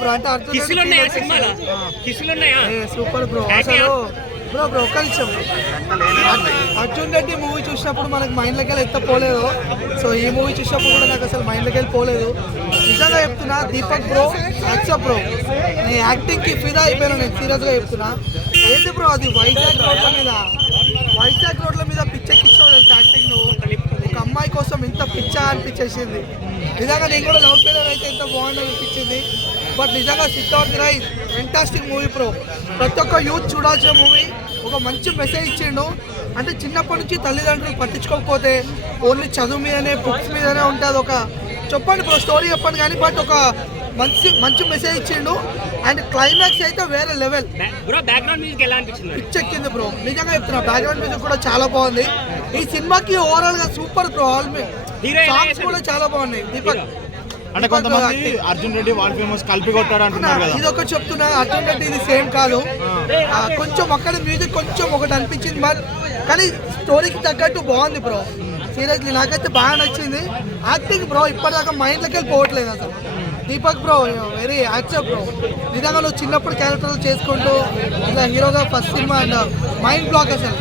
Bro అంటే super bro అసలు bro ఒక్క నిమిషం అర్జున్ రెడ్డి మూవీ చూసినప్పుడు మనకు మైండ్లోకి వెళ్ళి ఎంత పోలేదు. సో ఈ మూవీ చూసినప్పుడు కూడా నాకు అసలు మైండ్లోకి వెళ్ళి పోలేదు. నిజంగా చెప్తున్నా దీపక్ బ్రో యాక్సెప్ట్ బ్రో, నీ యాక్టింగ్కి ఫిదా అయిపోయాను నేను సీరియస్గా చెప్తున్నా. ఏంటి బ్రో అది వైజాగ్ రోడ్ల మీద పిచ్చెక్కిచ్చావు తెలుసు యాక్టింగ్. నువ్వు ఒక అమ్మాయి కోసం ఎంత పిచ్చా అనిపించేసింది. నిజంగా నేను కూడా లవ్ ఫెయిలర్ అయితే ఎంత బాగుంది అనిపించింది. బట్ నిజంగా Siddharth Roy fantastic movie bro, ప్రతి ఒక్క యూత్ చూడాల్సిన మూవీ. ఒక మంచి మెసేజ్ ఇచ్చిండు. అంటే చిన్నప్పటి నుంచి తల్లిదండ్రులు పట్టించుకోకపోతే ఓన్లీ చదువు మీదనే బుక్స్ మీదనే ఉంటుంది. ఒక చెప్పండి బ్రో స్టోరీ చెప్పండి కానీ బట్ ఒక మంచి మెసేజ్ ఇచ్చిండు. అండ్ క్లైమాక్స్ అయితే వేరే లెవెల్. పిచ్చెక్కింది బ్రో నిజంగా చెప్తున్నా. బ్యాక్గ్రౌండ్ మ్యూజిక్ కూడా చాలా బాగుంది. ఈ సినిమాకి ఓవరాల్ గా సూపర్ బ్రో. సాంగ్స్ కూడా చాలా బాగున్నాయి. దీపక్ అంటే కొంతమంది అర్జున్ రెడ్డి వాళ్ళు ఫేమస్ కలిపి కొట్టాడు అంటున్నారు కదా. ఇది ఒకటి చెప్తున్నా, అర్జున్ రెడ్డి ఇది సేమ్ కాదు. కొంచెం అక్కడ మ్యూజిక్ కొంచెం ఒకటి అనిపించింది బట్ కానీ స్టోరీకి తగ్గట్టు బాగుంది బ్రో. సీరియస్లీ నాకైతే బాగా నచ్చింది. యాక్టింగ్ బ్రో ఇప్పటిదాకా మైండ్లోకి వెళ్ళి పోవట్లేదు అసలు. Deepak bro very accept bro. నిజంగా నువ్వు చిన్నప్పుడు క్యారెక్టర్లు చేసుకుంటూ ఇలా హీరోగా first cinema and mind block అసలు.